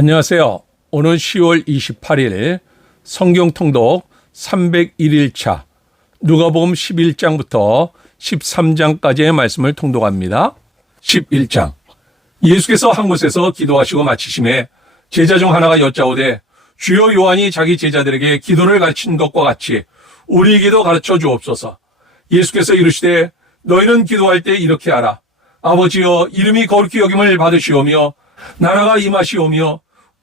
안녕하세요. 오늘 10월 28일 성경 통독 301일차 누가복음 11장부터 13장까지의 말씀을 통독합니다. 11장 예수께서 한 곳에서 기도하시고 마치심에 제자 중 하나가 여짜오되 주여 요한이 자기 제자들에게 기도를 가르친 것과 같이 우리에게도 가르쳐 주옵소서. 예수께서 이르시되 너희는 기도할 때 이렇게 하라. 아버지여 이름이 거룩히 여김을 받으시오며 나라가 임하시오며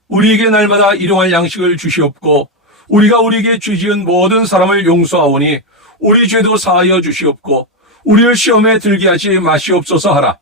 우리에게 날마다 일용할 양식을 주시옵고 우리가 우리에게 죄 지은 모든 사람을 용서하오니 우리 죄도 사하여 주시옵고 우리를 시험에 들게 하지 마시옵소서 하라.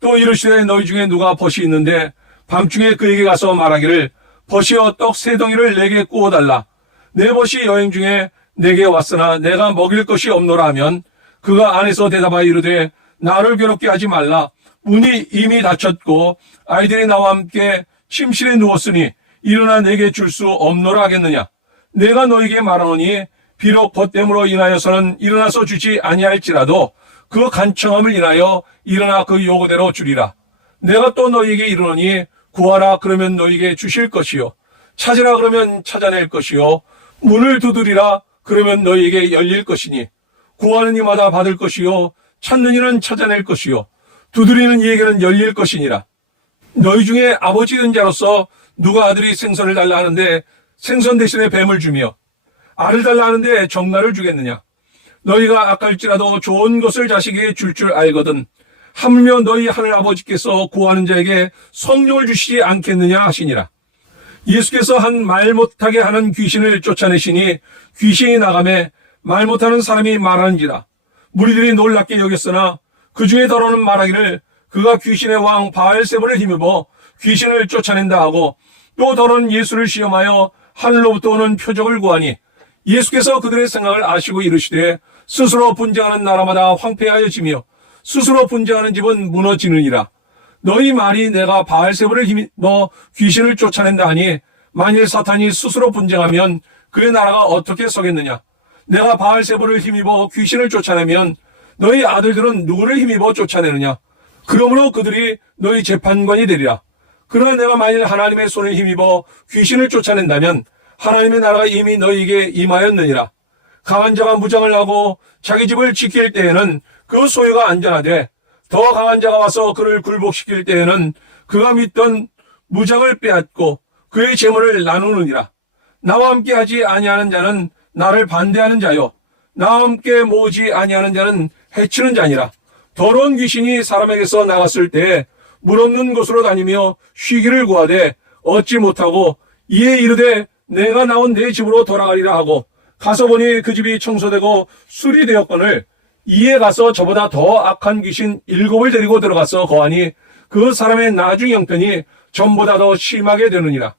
또 이르시되 너희 중에 누가 벗이 있는데 밤중에 그에게 가서 말하기를 벗이여 떡 세 덩이를 내게 구워달라. 내 벗이 여행 중에 내게 왔으나 내가 먹일 것이 없노라 하면 그가 안에서 대답하여 이르되 나를 괴롭게 하지 말라. 문이 이미 닫혔고 아이들이 나와 함께 침실에 누웠으니 일어나 내게 줄 수 없노라 하겠느냐. 내가 너에게 말하노니 비록 벗됨으로 인하여서는 일어나서 주지 아니할지라도 그 간청함을 인하여 일어나 그 요구대로 주리라. 내가 또 너에게 이르노니 구하라 그러면 너에게 주실 것이요 찾으라 그러면 찾아낼 것이요 문을 두드리라 그러면 너에게 열릴 것이니 구하는 이마다 받을 것이요 찾는 이는 찾아낼 것이요 두드리는 이에게는 열릴 것이니라. 너희 중에 아버지 된 자로서 누가 아들이 생선을 달라 하는데 생선 대신에 뱀을 주며 알을 달라 하는데 정갈을 주겠느냐. 너희가 악할지라도 좋은 것을 자식에게 줄 알거든 하물며 너희 하늘 아버지께서 구하는 자에게 성령을 주시지 않겠느냐 하시니라. 예수께서 한 말 못하게 하는 귀신을 쫓아내시니 귀신이 나가매 말 못하는 사람이 말하는지라. 무리들이 놀랍게 여겼으나 그 중에 더러는 말하기를 그가 귀신의 왕 바알세불을 힘입어 귀신을 쫓아낸다 하고 또 더러는 예수를 시험하여 하늘로부터 오는 표적을 구하니 예수께서 그들의 생각을 아시고 이르시되 스스로 분쟁하는 나라마다 황폐하여지며 스스로 분쟁하는 집은 무너지느니라. 너희 말이 내가 바알세불을 힘입어 귀신을 쫓아낸다 하니 만일 사탄이 스스로 분쟁하면 그의 나라가 어떻게 서겠느냐. 내가 바알세불을 힘입어 귀신을 쫓아내면 너희 아들들은 누구를 힘입어 쫓아내느냐. 그러므로 그들이 너희 재판관이 되리라. 그러나 내가 만일 하나님의 손을 힘입어 귀신을 쫓아낸다면 하나님의 나라가 이미 너희에게 임하였느니라. 강한 자가 무장을 하고 자기 집을 지킬 때에는 그 소유가 안전하되 더 강한 자가 와서 그를 굴복시킬 때에는 그가 믿던 무장을 빼앗고 그의 재물을 나누느니라. 나와 함께 하지 아니하는 자는 나를 반대하는 자요 나와 함께 모으지 아니하는 자는 해치는 자니라. 더러운 귀신이 사람에게서 나갔을 때 물 없는 곳으로 다니며 쉬기를 구하되 얻지 못하고 이에 이르되 내가 나온 내 집으로 돌아가리라 하고 가서 보니 그 집이 청소되고 수리되었거늘 이에 가서 저보다 더 악한 귀신 7을 데리고 들어가서 거하니 그 사람의 나중 형편이 전보다 더 심하게 되느니라.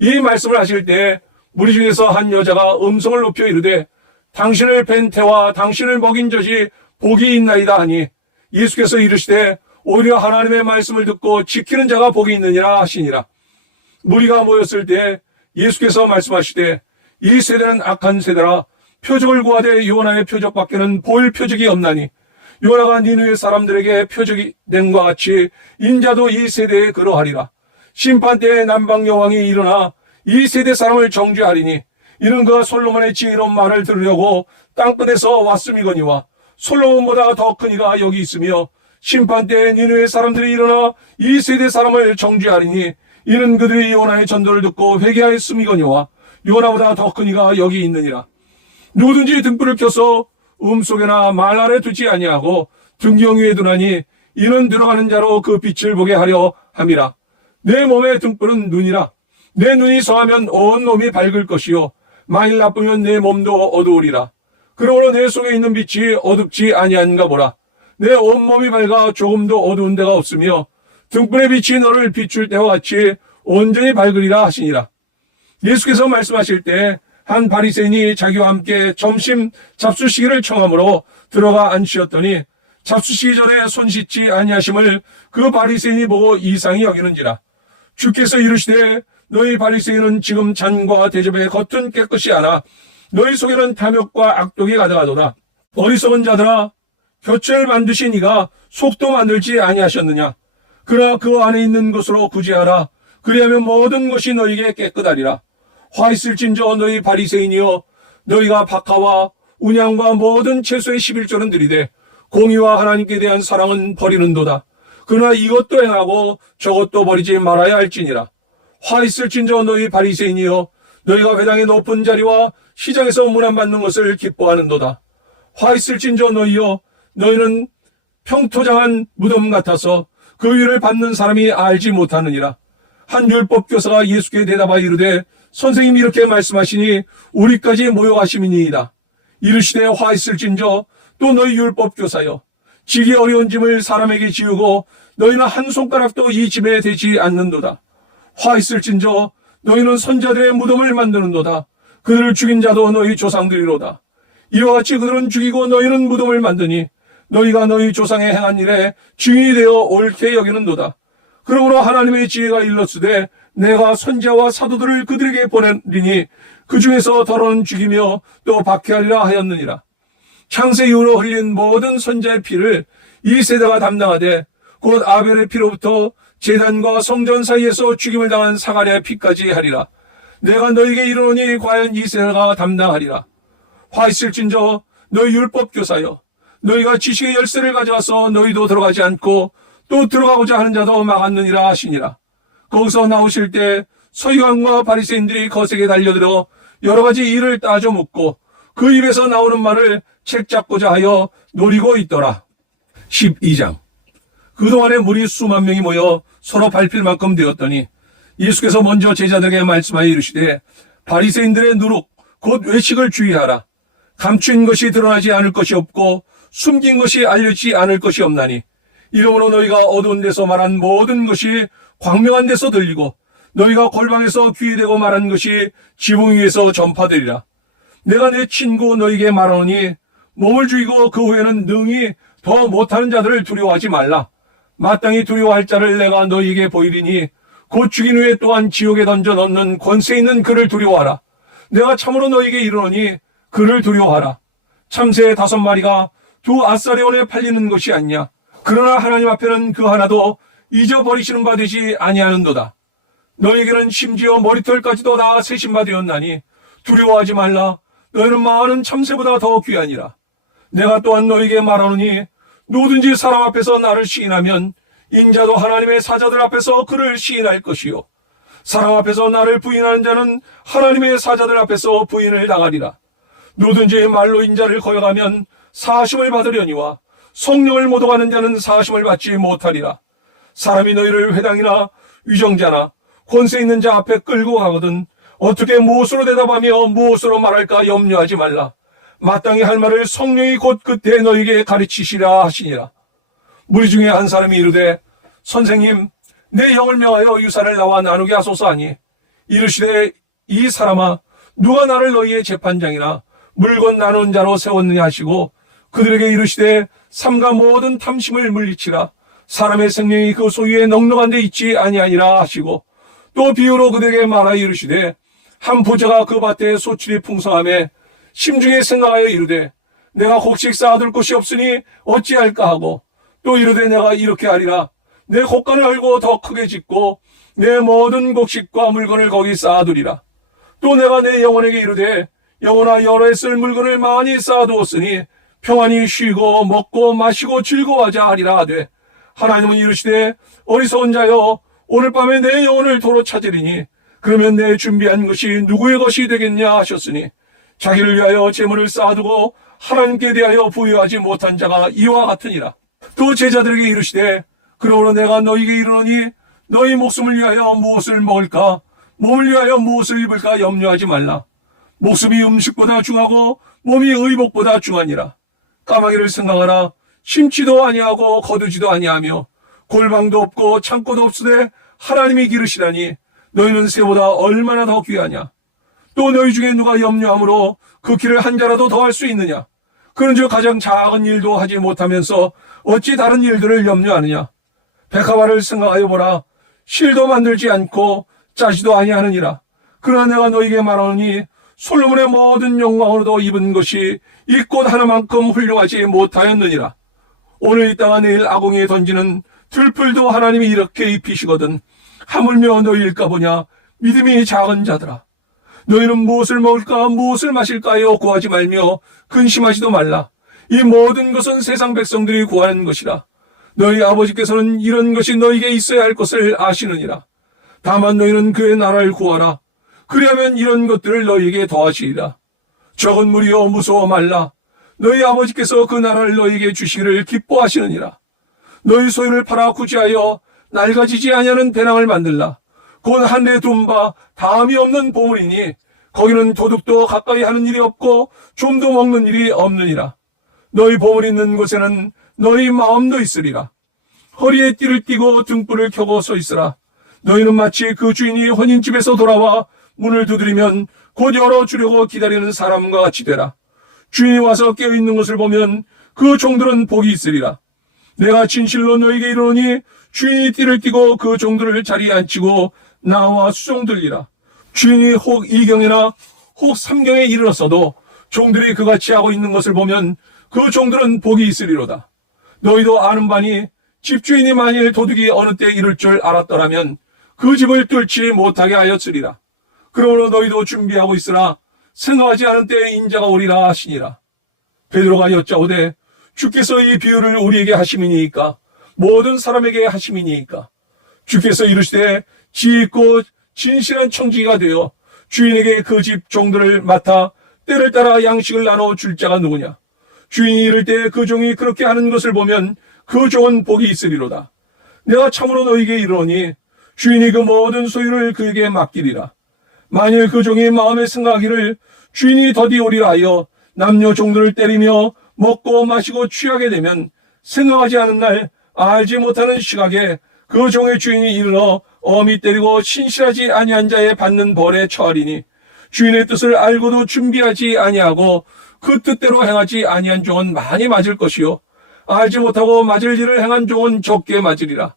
이 말씀을 하실 때 무리 중에서 한 여자가 음성을 높여 이르되 당신을 뵌 태와 당신을 먹인 젖이 복이 있나이다 하니 예수께서 이르시되 오히려 하나님의 말씀을 듣고 지키는 자가 복이 있느니라 하시니라. 무리가 모였을 때 예수께서 말씀하시되 이 세대는 악한 세대라. 표적을 구하되 요나의 표적밖에는 볼 표적이 없나니 요나가 니느웨 사람들에게 표적이 낸과 같이 인자도 이 세대에 그러하리라. 심판 때에 남방 여왕이 일어나 이 세대 사람을 정죄하리니 이는 그가 솔로몬의 지혜로운 말을 들으려고 땅끝에서 왔음이거니와 솔로몬보다 더 큰 이가 여기 있으며 심판 때에 니느웨 사람들이 일어나 이 세대 사람을 정죄하리니 이는 그들이 요나의 전도를 듣고 회개하였음이거니와 요나보다 더 큰 이가 여기 있느니라. 누구든지 등불을 켜서 속에나 말 아래 두지 아니하고 등경 위에 두나니 이는 들어가는 자로 그 빛을 보게 하려 함이라. 내 몸의 등불은 눈이라. 내 눈이 성하면 온 몸이 밝을 것이요 만일 나쁘면 내 몸도 어두우리라. 그러므로 내 속에 있는 빛이 어둡지 아니한가 보라. 내 온몸이 밝아 조금도 어두운 데가 없으며 등불의 빛이 너를 비출 때와 같이 온전히 밝으리라 하시니라. 예수께서 말씀하실 때 한 바리새인이 자기와 함께 점심 잡수시기를 청함으로 들어가 앉으셨더니 잡수시기 전에 손 씻지 아니하심을 그 바리새인이 보고 이상히 여기는지라. 주께서 이르시되 너희 바리새인은 지금 잔과 대접의 겉은 깨끗이 하나 너희 속에는 탐욕과 악독이 가득하도다. 어리석은 자들아 곁을 만드신 이가 속도 만들지 아니하셨느냐. 그러나 그 안에 있는 것으로 구제하라. 그리하면 모든 것이 너희에게 깨끗하리라. 화 있을진저 너희 바리새인이여, 너희가 박하와 운양과 모든 채소의 11조는 들이되 공의와 하나님께 대한 사랑은 버리는도다. 그러나 이것도 행하고 저것도 버리지 말아야 할지니라. 화 있을진저 너희 바리새인이여, 너희가 회당의 높은 자리와 시장에서 문안받는 것을 기뻐하는도다. 화 있을진저 너희여, 너희는 평토장한 무덤 같아서 그 위를 밟는 사람이 알지 못하느니라. 한 율법교사가 예수께 대답하여 이르되, 선생님이 이렇게 말씀하시니 우리까지 모욕하심이니이다. 이르시되 화 있을진저 또 너희 율법교사여, 지기 어려운 짐을 사람에게 지우고 너희는 한 손가락도 이 짐에 대지 않는도다. 화 있을진저 너희는 선자들의 무덤을 만드는도다. 그들을 죽인 자도 너희 조상들이로다. 이와 같이 그들은 죽이고 너희는 무덤을 만드니 너희가 너희 조상의 행한 일에 증인이 되어 옳게 여기는도다. 그러므로 하나님의 지혜가 일렀으되 내가 선지자와 사도들을 그들에게 보내리니 그 중에서 더러는 죽이며 또 박해하리라 하였느니라. 창세 이후로 흘린 모든 선자의 피를 이 세대가 담당하되 곧 아벨의 피로부터 제단과 성전 사이에서 죽임을 당한 사가랴의 피까지 하리라. 내가 너희에게 이르노니 과연 이 세대가 담당하리라. 화 있을진저 너희 율법교사여, 너희가 지식의 열쇠를 가져와서 너희도 들어가지 않고 또 들어가고자 하는 자도 막았느니라 하시니라. 거기서 나오실 때 서기관과 바리새인들이 거세게 달려들어 여러 가지 일을 따져 묻고 그 입에서 나오는 말을 책잡고자 하여 노리고 있더라. 12장. 그동안에 무리 수만 명이 모여 서로 밟힐 만큼 되었더니 예수께서 먼저 제자들에게 말씀하여 이르시되, 바리새인들의 누룩 곧 외식을 주의하라. 감춘 것이 드러나지 않을 것이 없고 숨긴 것이 알려지지 않을 것이 없나니 이러므로 너희가 어두운 데서 말한 모든 것이 광명한 데서 들리고 너희가 골방에서 귀에 대고 말한 것이 지붕 위에서 전파되리라. 내가 내 친구 너희에게 말하노니 몸을 죽이고 그 후에는 능히 더 못하는 자들을 두려워하지 말라. 마땅히 두려워할 자를 내가 너희에게 보이리니 곧 죽인 후에 또한 지옥에 던져 넣는 권세 있는 그를 두려워하라. 내가 참으로 너희에게 이르노니 그를 두려워하라. 참새 5마리가 2 아사레온에 팔리는 것이 아니냐. 그러나 하나님 앞에는 그 하나도 잊어버리시는 바 되지 아니하는도다. 너희에게는 심지어 머리털까지도 다 세신 바 되었나니 두려워하지 말라. 너희는 많은 참새보다 더 귀하니라. 내가 또한 너희에게 말하노니 누구든지 사람 앞에서 나를 시인하면 인자도 하나님의 사자들 앞에서 그를 시인할 것이요, 사람 앞에서 나를 부인하는 자는 하나님의 사자들 앞에서 부인을 당하리라. 누구든지 말로 인자를 거역하면 사심을 받으려니와 성령을 모독하는 자는 사심을 받지 못하리라. 사람이 너희를 회당이나 위정자나 권세 있는 자 앞에 끌고 가거든 어떻게 무엇으로 대답하며 무엇으로 말할까 염려하지 말라. 마땅히 할 말을 성령이 곧 그때 너희에게 가르치시라 하시니라. 무리 중에 한 사람이 이르되, 선생님, 내 영을 명하여 유사를 나와 나누게 하소서 하니 이르시되, 이 사람아, 누가 나를 너희의 재판장이나 물건 나누는 자로 세웠느냐 하시고 그들에게 이르시되, 삼가 모든 탐심을 물리치라. 사람의 생명이 그 소유에 넉넉한 데 있지 아니하니라 하시고 또 비유로 그들에게 말하여 이르시되, 한 부자가 그 밭에 소출이 풍성함에 심중에 생각하여 이르되, 내가 곡식 쌓아둘 곳이 없으니 어찌할까 하고 또 이르되, 내가 이렇게 하리라. 내 곡간을 알고 더 크게 짓고 내 모든 곡식과 물건을 거기 쌓아두리라. 또 내가 내 영혼에게 이르되, 영혼아, 여러 해 쓸 물건을 많이 쌓아두었으니 평안히 쉬고 먹고 마시고 즐거워하자 하리라 하되, 하나님은 이르시되, 어리석은 자여, 오늘 밤에 내 영혼을 도로 찾으리니 그러면 내 준비한 것이 누구의 것이 되겠냐 하셨으니 자기를 위하여 재물을 쌓아두고 하나님께 대하여 부여하지 못한 자가 이와 같으니라. 또 제자들에게 이르시되, 그러므로 내가 너희에게 이르노니 너희 목숨을 위하여 무엇을 먹을까, 몸을 위하여 무엇을 입을까 염려하지 말라. 목숨이 음식보다 중하고 몸이 의복보다 중하니라. 까마귀를 생각하라. 심지도 아니하고 거두지도 아니하며 골방도 없고 창고도 없으되 하나님이 기르시다니 너희는 새보다 얼마나 더 귀하냐. 또 너희 중에 누가 염려함으로 그 길을 한 자라도 더 할 수 있느냐. 그런즉 가장 작은 일도 하지 못하면서 어찌 다른 일들을 염려하느냐. 백합화를 생각하여 보라. 실도 만들지 않고 짜지도 아니하느니라. 그러나 내가 너희에게 말하노니 솔로몬의 모든 영광으로도 입은 것이 이 꽃 하나만큼 훌륭하지 못하였느니라. 오늘 있다가 내일 아궁이에 던지는 들풀도 하나님이 이렇게 입히시거든 하물며 너희일까 보냐. 믿음이 작은 자들아, 너희는 무엇을 먹을까 무엇을 마실까요 구하지 말며 근심하지도 말라. 이 모든 것은 세상 백성들이 구하는 것이라. 너희 아버지께서는 이런 것이 너희에게 있어야 할 것을 아시느니라. 다만 너희는 그의 나라를 구하라. 그리하면 이런 것들을 너희에게 더하시리라. 적은 무리여 무서워 말라. 너희 아버지께서 그 나라를 너희에게 주시기를 기뻐하시느니라. 너희 소유를 팔아 구제하여 낡아지지 아니하는 배낭을 만들라. 곧 하늘에 둔 바 다함이 없는 보물이니 거기는 도둑도 가까이 하는 일이 없고 좀도 먹는 일이 없느니라. 너희 보물 있는 곳에는 너희 마음도 있으리라. 허리에 띠를 띠고 등불을 켜고 서 있으라. 너희는 마치 그 주인이 혼인집에서 돌아와 문을 두드리면 곧 열어주려고 기다리는 사람과 같이 되라. 주인이 와서 깨어있는 것을 보면 그 종들은 복이 있으리라. 내가 진실로 너희에게 이르노니 주인이 띠를 띠고 그 종들을 자리에 앉히고 나와 수종들리라. 주인이 혹 2경이나 혹 3경에 이르렀어도 종들이 그같이 하고 있는 것을 보면 그 종들은 복이 있으리로다. 너희도 아는 바니 집주인이 만일 도둑이 어느 때 이를 줄 알았더라면 그 집을 뚫지 못하게 하였으리라. 그러므로 너희도 준비하고 있으라. 생각하지 않은 때에 인자가 오리라 하시니라. 베드로가 여짜오되 주께서 이 비유를 우리에게 하심이니이까 모든 사람에게 하심이니이까. 주께서 이르시되 지혜있고 진실한 청지기가 되어 주인에게 그 집 종들을 맡아 때를 따라 양식을 나눠 줄 자가 누구냐. 주인이 이를 때 그 종이 그렇게 하는 것을 보면 그 종은 복이 있으리로다. 내가 참으로 너희에게 이르노니 주인이 그 모든 소유를 그에게 맡기리라. 만일 그 종이 마음에 생각하기를 주인이 더디 오리라 하여 남녀 종들을 때리며 먹고 마시고 취하게 되면 생각하지 않은 날 알지 못하는 시각에 그 종의 주인이 이르러 엄히 때리고 신실하지 아니한 자의 받는 벌에 처하리니 주인의 뜻을 알고도 준비하지 아니하고 그 뜻대로 행하지 아니한 종은 많이 맞을 것이요 알지 못하고 맞을 일을 행한 종은 적게 맞으리라.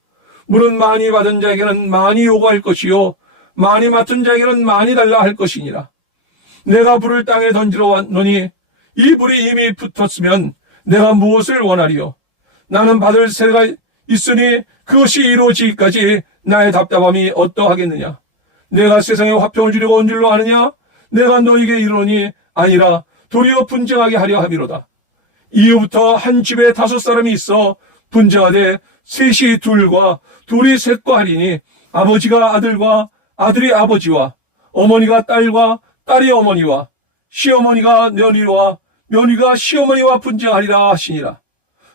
물은 많이 받은 자에게는 많이 요구할 것이요 많이 맡은 자에게는 많이 달라 할 것이니라. 내가 불을 땅에 던지러 왔노니 이 불이 이미 붙었으면 내가 무엇을 원하리요. 나는 받을 새가 있으니 그것이 이루어지기까지 나의 답답함이 어떠하겠느냐. 내가 세상에 화평을 주려고 온 줄로 아느냐. 내가 너에게 이르노니 아니라 도리어 분쟁하게 하려 함이로다. 이후부터 한 집에 5사람이 있어 분쟁하되 셋이 둘과 둘이 셋과 하리니 아버지가 아들과 아들이 아버지와 어머니가 딸과 딸이 어머니와 시어머니가 며느리와 며느리가 시어머니와 분쟁하리라 하시니라.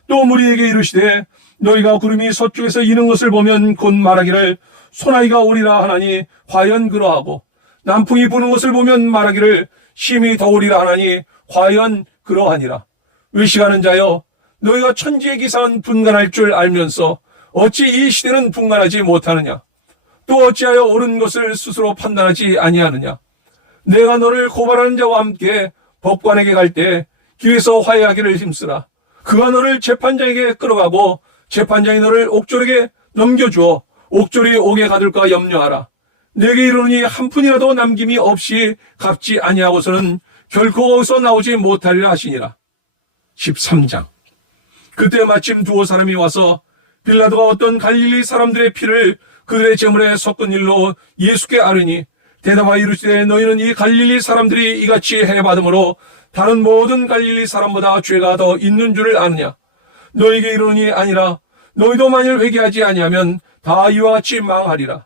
또 무리에게 이르시되 너희가 구름이 서쪽에서 이는 것을 보면 곧 말하기를 소나기가 오리라 하나니 과연 그러하고 남풍이 부는 것을 보면 말하기를 심히 더우리라 하나니 과연 그러하니라. 의식하는 자여 너희가 천지의 기상은 분간할 줄 알면서 어찌 이 시대는 분간하지 못하느냐. 또 어찌하여 옳은 것을 스스로 판단하지 아니하느냐. 내가 너를 고발하는 자와 함께 법관에게 갈 때 길에서 화해하기를 힘쓰라. 그가 너를 재판장에게 끌어가고 재판장이 너를 옥졸에게 넘겨주어 옥졸이 옥에 가둘까 염려하라. 내게 이르노니 한 푼이라도 남김이 없이 갚지 아니하고서는 결코 거기서 나오지 못하리라 하시니라. 13장. 그때 마침 두어 사람이 와서 빌라도가 어떤 갈릴리 사람들의 피를 그들의 제물에 섞은 일로 예수께 아뢰니 대답하여 이르시되 너희는 이 갈릴리 사람들이 이같이 해받음으로 다른 모든 갈릴리 사람보다 죄가 더 있는 줄을 아느냐. 너희에게 이르노니 아니라 너희도 만일 회개하지 아니하면 다 이와 같이 망하리라.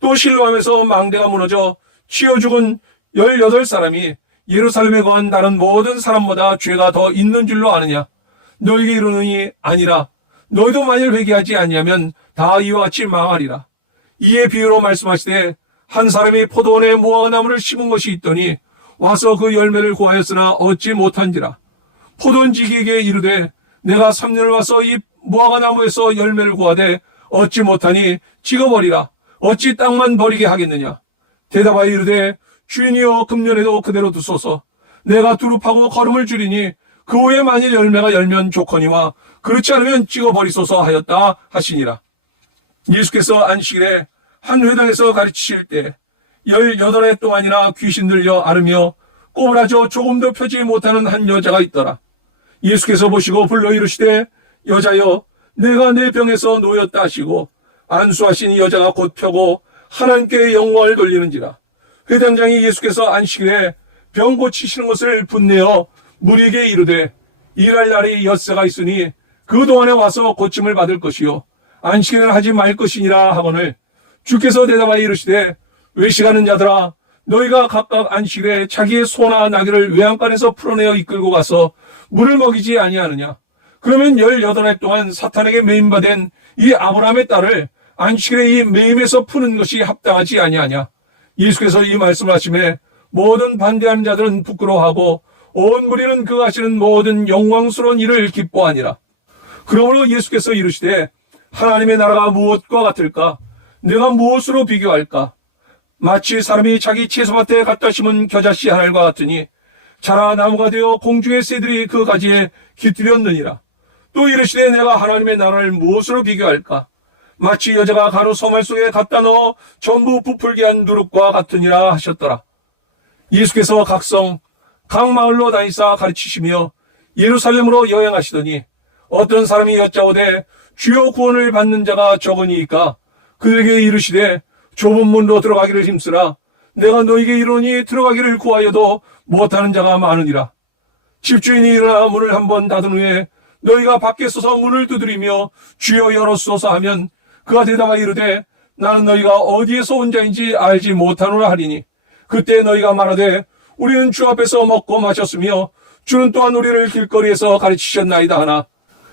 또 실로암에서 망대가 무너져 치여 죽은 18사람이 예루살렘에 거한 다른 모든 사람보다 죄가 더 있는 줄로 아느냐. 너희에게 이르노니 아니라 너희도 만일 회개하지 아니하면 다 이와 같이 망하리라. 이에 비유로 말씀하시되 한 사람이 포도원에 무화과나무를 심은 것이 있더니 와서 그 열매를 구하였으나 얻지 못한지라. 포도원지기에게 이르되 내가 3년을 와서 이 무화과나무에서 열매를 구하되 얻지 못하니 찍어버리라. 어찌 땅만 버리게 하겠느냐. 대답하여 이르되 주인이여 금년에도 그대로 두소서. 내가 두릅하고 거름을 줄이니 그 후에 만일 열매가 열면 좋거니와 그렇지 않으면 찍어버리소서 하였다 하시니라. 예수께서 안식일에 한 회당에서 가르치실 때 18해 동안이나 귀신 들려 앓으며 꼬부라져 조금도 펴지 못하는 한 여자가 있더라. 예수께서 보시고 불러 이르시되 여자여 내가 내 병에서 놓였다 하시고 안수하신 여자가 곧 펴고 하나님께 영광을 돌리는지라. 회당장이 예수께서 안식일에 병 고치시는 것을 분내어 무리에게 이르되 일할 날이 엿새가 있으니 그 동안에 와서 고침을 받을 것이요 안식일은 하지 말 것이니라 하거늘 주께서 대답하여 이르시되 외식하는 자들아 너희가 각각 안식일에 자기의 소나 나귀를 외양간에서 풀어내어 이끌고 가서 물을 먹이지 아니하느냐. 그러면 18해 동안 사탄에게 매임받은 이 아브라함의 딸을 안식일에 이 매임에서 푸는 것이 합당하지 아니하냐. 예수께서 이 말씀을 하시매 모든 반대하는 자들은 부끄러워하고 온 무리는 그 하시는 모든 영광스러운 일을 기뻐하니라. 그러므로 예수께서 이르시되 하나님의 나라가 무엇과 같을까? 내가 무엇으로 비교할까? 마치 사람이 자기 채소밭에 갖다 심은 겨자씨 하나과 같으니 자라 나무가 되어 공중의 새들이 그 가지에 깃들였느니라. 또 이르시되 내가 하나님의 나라를 무엇으로 비교할까? 마치 여자가 가루 소말 속에 갖다 넣어 전부 부풀게 한 누룩과 같으니라 하셨더라. 예수께서 각 마을로 다니사 가르치시며 예루살렘으로 여행하시더니 어떤 사람이 여짜오되 주여 구원을 받는 자가 적으니이까 그들에게 이르시되 좁은 문으로 들어가기를 힘쓰라. 내가 너에게 이르노니 들어가기를 구하여도 못하는 자가 많으니라. 집주인이 일어나 문을 한번 닫은 후에 너희가 밖에 서서 문을 두드리며 주여 열어주소서 하면 그가 대답하여 이르되 나는 너희가 어디에서 온 자인지 알지 못하노라 하리니 그때 너희가 말하되 우리는 주 앞에서 먹고 마셨으며 주는 또한 우리를 길거리에서 가르치셨나이다 하나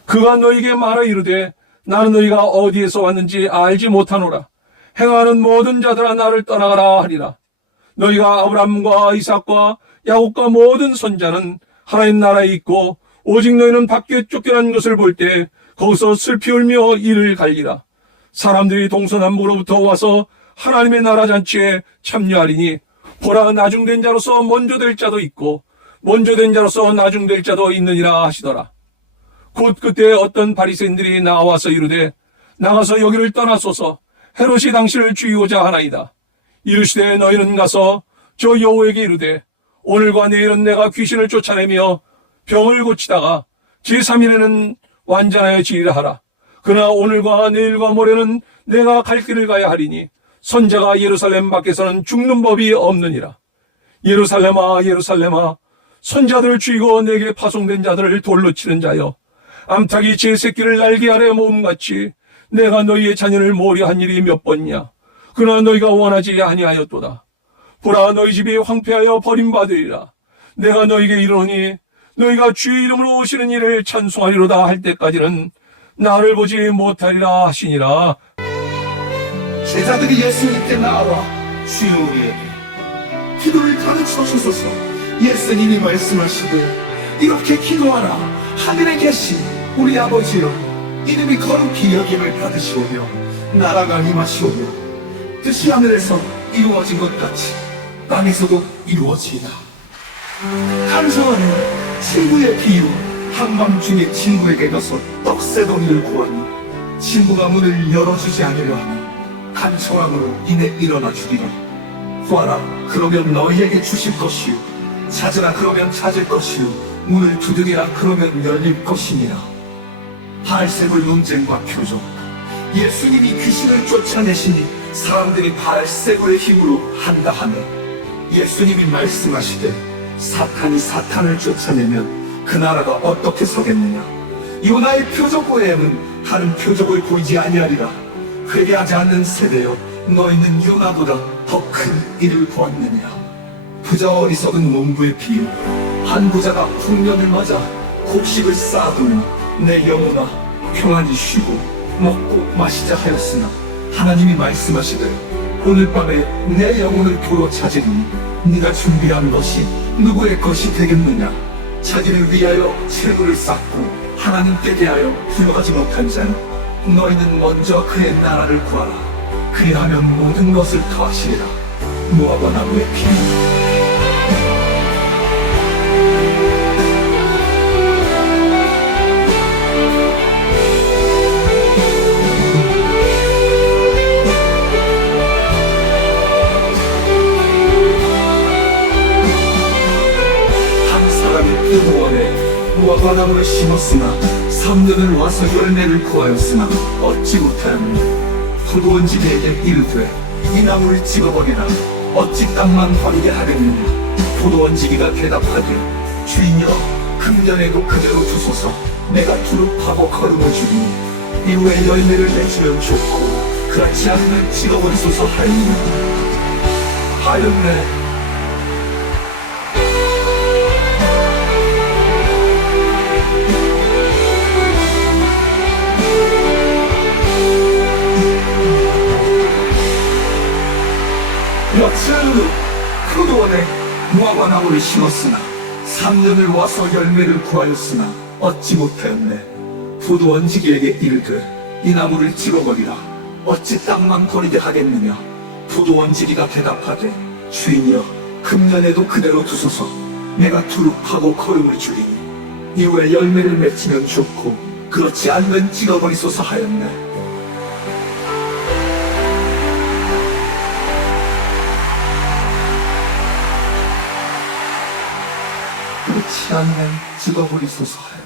그가 너희에게 말하여 이르되 나는 너희가 어디에서 왔는지 알지 못하노라. 행하는 모든 자들아 나를 떠나가라 하리라. 너희가 아브라함과 이삭과 야곱과 모든 선자는 하나님 나라에 있고 오직 너희는 밖에 쫓겨난 것을 볼 때 거기서 슬피 울며 이를 갈리라. 사람들이 동서남북으로부터 와서 하나님의 나라 잔치에 참여하리니 보라 나중된 자로서 먼저 될 자도 있고 먼저 된 자로서 나중될 자도 있느니라 하시더라. 곧 그때 어떤 바리새인들이 나와서 이르되 나가서 여기를 떠나소서 헤롯이 당신을 죽이고자 하나이다. 이르시되 너희는 가서 저 여호에게 이르되 오늘과 내일은 내가 귀신을 쫓아내며 병을 고치다가 제3일에는 완전하여 지리라 하라. 그러나 오늘과 내일과 모레는 내가 갈 길을 가야 하리니 선자가 예루살렘 밖에서는 죽는 법이 없느니라. 예루살렘아 예루살렘아 선자들을 죽이고 내게 파송된 자들을 돌로 치는 자여 암탉이 제 새끼를 날개 아래 모음같이 내가 너희의 자녀를 모리한 일이 몇 번이냐. 그러나 너희가 원하지 아니하였도다. 보라 너희 집이 황폐하여 버림받으리라. 내가 너희에게 이르노니 너희가 주의 이름으로 오시는 일을 찬송하리로다 할 때까지는 나를 보지 못하리라 하시니라. 제자들이 예수님께 나와 주여 우리에게 기도를 가르쳐 주소서. 예수님이 말씀하시되 이렇게 기도하라. 하늘에 계신 우리 아버지여 이름이 거룩히 여김을 받으시오며 나라가 임하시오며 뜻이 하늘에서 이루어진 것 같이 땅에서도 이루어지이다. 간성하는 친구의 비유. 한밤중에 친구에게 가서 떡새덩이를 구하니 친구가 문을 열어주지 않으려 하니 간청함으로 이내 일어나 주리라. 구하라 그러면 너희에게 주실 것이요 찾으라 그러면 찾을 것이요 문을 두드리라 그러면 열릴 것이니라. 바알세불 논쟁과 표적. 예수님이 귀신을 쫓아내시니 사람들이 바알세불의 힘으로 한다 하네. 예수님이 말씀하시되 사탄이 사탄을 쫓아내면 그 나라가 어떻게 서겠느냐. 요나의 표적 외에는 다른 표적을 보이지 아니하리라. 회개하지 않는 세대여 너희는 요나보다 더 큰 일을 보았느냐. 부자와 어리석은 농부의 비유. 한 부자가 풍년을 맞아 곡식을 쌓아두며 내 영혼아 평안히 쉬고 먹고 마시자 하였으나 하나님이 말씀하시되 오늘 밤에 내 영혼을 도로 찾으니 네가 준비한 것이 누구의 것이 되겠느냐. 자기를 위하여 재물을 쌓고 하나님께 대하여 불러가지 못한 자는 너희는 먼저 그의 나라를 구하라. 그리하면 모든 것을 더하시리라. 모아바 나무의 비유. 무화과 나무를 심었으나 3년을 와서 열매를 구하였으나 얻지 못하였느냐. 포도원 지배에게 이르되 이 나무를 찍어버리라. 어찌 땅만 버리게 하겠느냐. 포도원지기가 대답하되 주인여, 금년에도 그대로 두소서. 내가 두루 파고 거름을 주리니 이후에 열매를 맺으면 좋고 그렇지 않으면 찍어버리소서 하였네. 며칠 포도원에 무화과 나무를 심었으나 3년을 와서 열매를 구하였으나 얻지 못하였네. 포도원지기에게 이르되 이 나무를 찍어버리라. 어찌 땅만 버리게 하겠느냐. 포도원지기가 대답하되 주인이여, 금년에도 그대로 두소서. 내가 두루 파고 거름을 주리니 이후에 열매를 맺히면 좋고 그렇지 않으면 찍어버리소서 하였네. 그렇지 않으면 찍어버리소서 하였네.